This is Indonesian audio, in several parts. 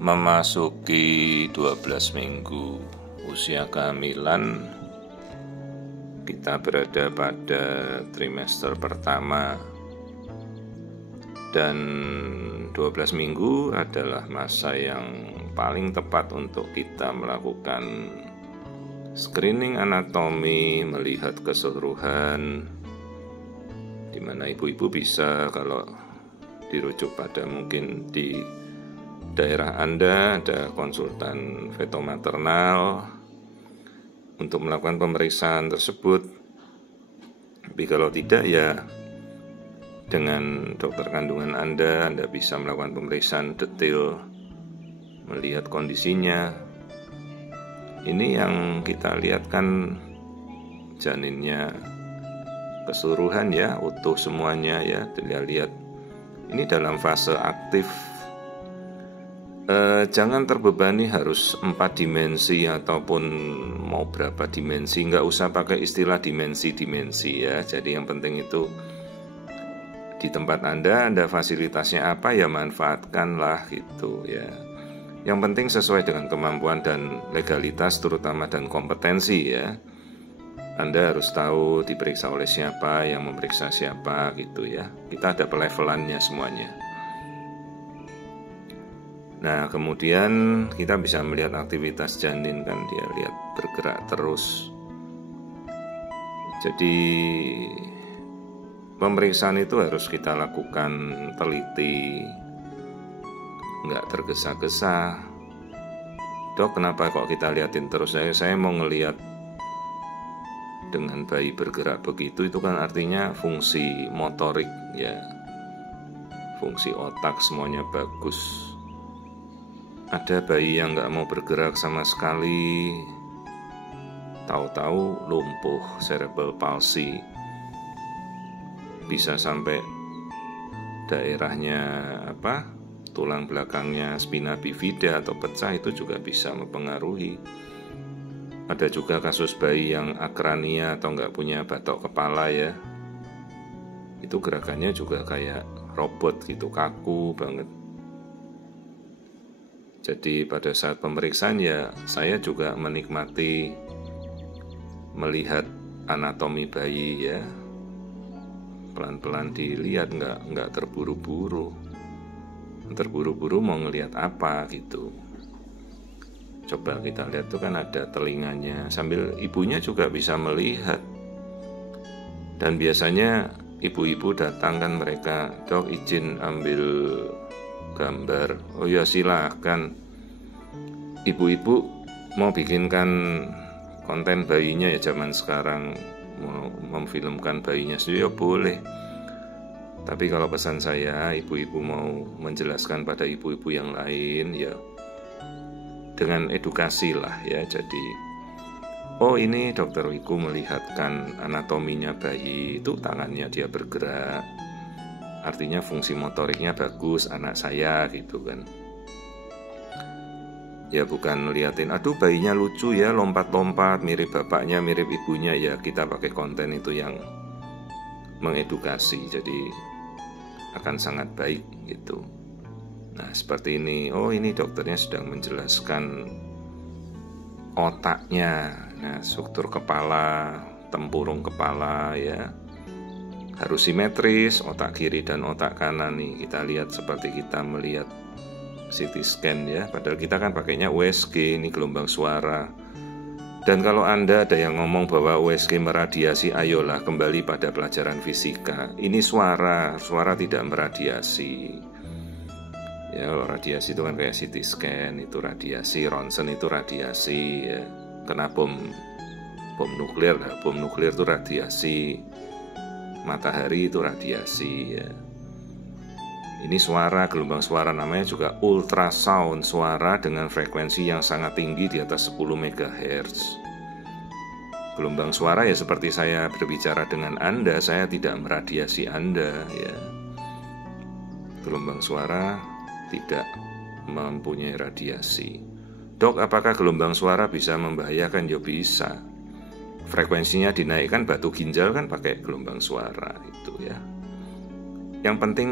Memasuki 12 minggu usia kehamilan, kita berada pada trimester pertama, dan 12 minggu adalah masa yang paling tepat untuk kita melakukan screening anatomi, melihat keseluruhan, di mana ibu-ibu bisa, kalau dirujuk pada mungkin di daerah Anda ada konsultan feto-maternal untuk melakukan pemeriksaan tersebut. Tapi kalau tidak, ya dengan dokter kandungan Anda bisa melakukan pemeriksaan detail, melihat kondisinya. Ini yang kita lihat kan janinnya keseluruhan ya, utuh semuanya ya. Lihat ini dalam fase aktif. Jangan terbebani harus 4 dimensi ataupun mau berapa dimensi, nggak usah pakai istilah dimensi-dimensi ya. Jadi yang penting itu di tempat Anda fasilitasnya apa ya, manfaatkanlah gitu ya. Yang penting sesuai dengan kemampuan dan legalitas terutama, dan kompetensi ya. Anda harus tahu diperiksa oleh siapa, yang memeriksa siapa gitu ya. Kita ada pelevelannya semuanya. Nah, kemudian kita bisa melihat aktivitas janin kan, dia lihat bergerak terus. Jadi pemeriksaan itu harus kita lakukan teliti, nggak tergesa-gesa. Dok, kenapa kok kita liatin terus? Saya mau ngelihat dengan bayi bergerak begitu, itu kan artinya fungsi motorik ya, fungsi otak semuanya bagus. Ada bayi yang nggak mau bergerak sama sekali, tahu-tahu lumpuh, cerebral palsy, bisa sampai daerahnya tulang belakangnya spina bifida atau pecah, itu juga bisa mempengaruhi. Ada juga kasus bayi yang akrania atau nggak punya batok kepala ya, itu gerakannya juga kayak robot gitu, kaku banget. Jadi pada saat pemeriksaan ya, saya juga menikmati melihat anatomi bayi ya, pelan-pelan dilihat, nggak terburu-buru mau ngelihat apa gitu. Coba kita lihat tuh kan ada telinganya, sambil ibunya juga bisa melihat. Dan biasanya ibu-ibu datang kan, mereka, dok izin ambil gambar. Oh ya silahkan, ibu-ibu mau bikinkan konten bayinya ya, zaman sekarang mau memfilmkan bayinya ya boleh. Tapi kalau pesan saya, ibu-ibu mau menjelaskan pada ibu-ibu yang lain ya dengan edukasi lah ya. Jadi oh ini dokter Wiku melihatkan anatominya bayi, itu tangannya dia bergerak, artinya fungsi motoriknya bagus anak saya gitu kan. Ya bukan liatin, aduh bayinya lucu ya, lompat-lompat, mirip bapaknya, mirip ibunya ya. Kita pakai konten itu yang mengedukasi, jadi akan sangat baik gitu. Nah seperti ini, oh ini dokternya sedang menjelaskan otaknya. Nah struktur kepala, tempurung kepala ya harus simetris, otak kiri dan otak kanan nih. Kita lihat seperti kita melihat CT scan ya, padahal kita kan pakainya USG, ini gelombang suara. Dan kalau Anda ada yang ngomong bahwa USG meradiasi, ayolah kembali pada pelajaran fisika. Ini suara tidak meradiasi. Ya, radiasi itu kan kayak CT scan itu radiasi, ronsen itu radiasi ya. Kena bom nuklir lah, bom nuklir itu radiasi. Matahari itu radiasi ya. Ini suara, gelombang suara, namanya juga ultrasound, suara dengan frekuensi yang sangat tinggi di atas 10 MHz. Gelombang suara ya seperti saya berbicara dengan Anda, saya tidak meradiasi Anda ya. Gelombang suara tidak mempunyai radiasi. Dok, apakah gelombang suara bisa membahayakan? Ya bisa. Frekuensinya dinaikkan, batu ginjal kan pakai gelombang suara itu ya. Yang penting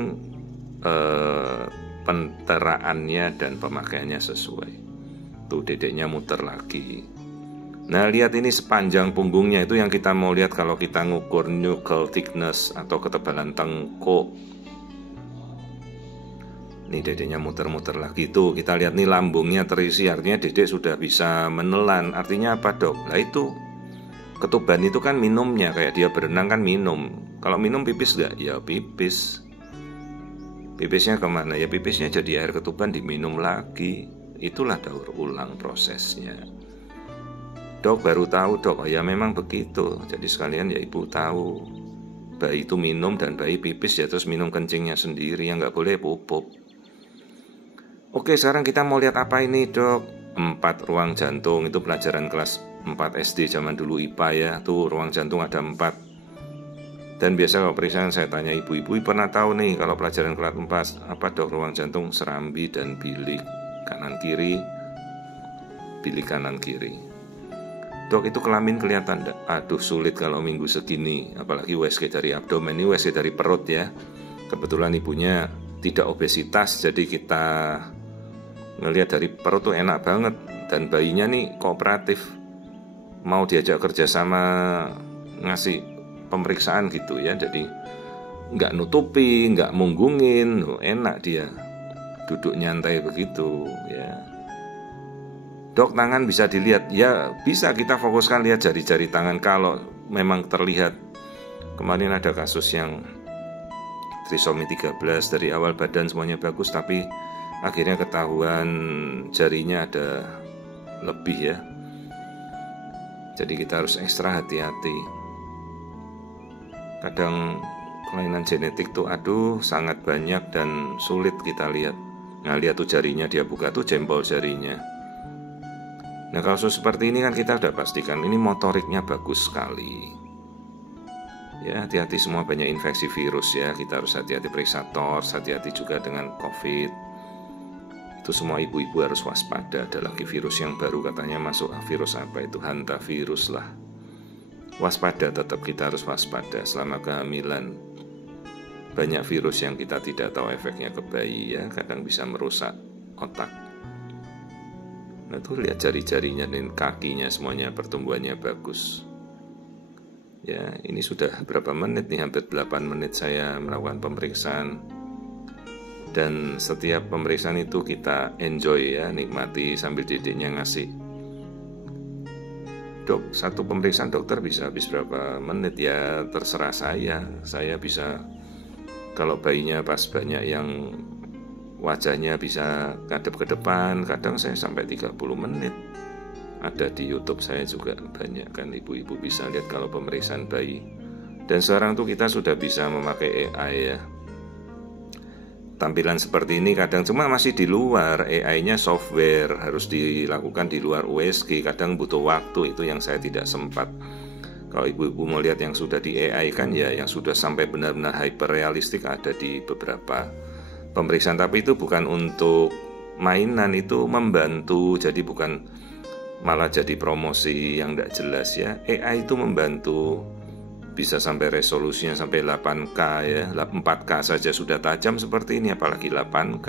penteraannya dan pemakaiannya sesuai. Tuh dedeknya muter lagi. Nah lihat ini sepanjang punggungnya itu yang kita mau lihat kalau kita ngukur nuchal thickness atau ketebalan tengkuk. Nih dedeknya muter-muter lagi tuh. Kita lihat nih lambungnya terisi, artinya dedek sudah bisa menelan. Artinya apa dok? Nah itu ketuban itu kan minumnya, kayak dia berenang kan minum. Kalau minum pipis gak? Ya pipis. Pipisnya kemana? Ya pipisnya jadi air ketuban diminum lagi. Itulah daur ulang prosesnya. Dok baru tahu dok. Oh ya memang begitu. Jadi sekalian ya ibu tahu, bayi itu minum dan bayi pipis ya terus minum kencingnya sendiri, yang gak boleh pupuk. Oke, sekarang kita mau lihat apa ini dok? 4 ruang jantung, itu pelajaran kelas 4 SD zaman dulu IPA ya. Tuh ruang jantung ada 4. Dan biasa kalau periksaan saya tanya ibu-ibu, pernah tahu nih kalau pelajaran kelas 4 apa dok? Ruang jantung serambi dan bilik kanan kiri, bilik kanan kiri. Dok itu kelamin kelihatan enggak? Aduh sulit kalau minggu segini, apalagi USG dari abdomen, ini USG dari perut ya. Kebetulan ibunya tidak obesitas, jadi kita ngelihat dari perut tuh enak banget. Dan bayinya nih kooperatif, mau diajak kerja sama ngasih pemeriksaan gitu ya. Jadi nggak nutupi, nggak munggungin, enak dia duduk nyantai begitu ya. Dok tangan bisa dilihat? Ya bisa, kita fokuskan lihat jari-jari tangan. Kalau memang terlihat, kemarin ada kasus yang trisomi 13, dari awal badan semuanya bagus tapi akhirnya ketahuan jarinya ada lebih ya. Jadi kita harus ekstra hati-hati. Kadang kelainan genetik tuh aduh sangat banyak dan sulit kita lihat. Nah lihat tuh jarinya, dia buka tuh jempol jarinya. Nah kalau seperti ini kan kita udah pastikan ini motoriknya bagus sekali. Ya hati-hati semua, banyak infeksi virus ya. Kita harus hati-hati periksa TORS, hati-hati juga dengan COVID. Itu semua ibu-ibu harus waspada. Ada lagi virus yang baru katanya masuk, virus apa itu? Hantavirus lah. Waspada, tetap kita harus waspada selama kehamilan. Banyak virus yang kita tidak tahu efeknya ke bayi ya, kadang bisa merusak otak. Nah tuh lihat jari-jarinya dan kakinya semuanya pertumbuhannya bagus. Ya ini sudah berapa menit nih, hampir 8 menit saya melakukan pemeriksaan. Dan setiap pemeriksaan itu kita enjoy ya, nikmati sambil dedeknya ngasih. Dok, satu pemeriksaan dokter bisa habis berapa menit? Ya terserah saya bisa, kalau bayinya pas banyak yang wajahnya bisa ngadep ke depan, kadang saya sampai 30 menit. Ada di YouTube saya juga banyak kan, ibu-ibu bisa lihat kalau pemeriksaan bayi. Dan sekarang tuh kita sudah bisa memakai AI ya. Tampilan seperti ini kadang cuma masih di luar, AI-nya software, harus dilakukan di luar USG, kadang butuh waktu, itu yang saya tidak sempat. Kalau ibu-ibu mau lihat yang sudah di AI kan ya, yang sudah sampai benar-benar hyperrealistik ada di beberapa pemeriksaan. Tapi itu bukan untuk mainan, itu membantu, jadi bukan malah jadi promosi yang tidak jelas ya. AI itu membantu, bisa sampai resolusinya sampai 8K ya, 4K saja sudah tajam seperti ini, apalagi 8K.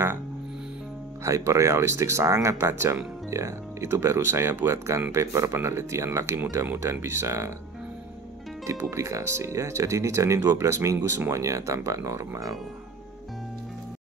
Hyperrealistik, sangat tajam ya. Itu baru saya buatkan paper penelitian lagi, mudah-mudahan bisa dipublikasi ya. Jadi ini janin 12 minggu semuanya tampak normal.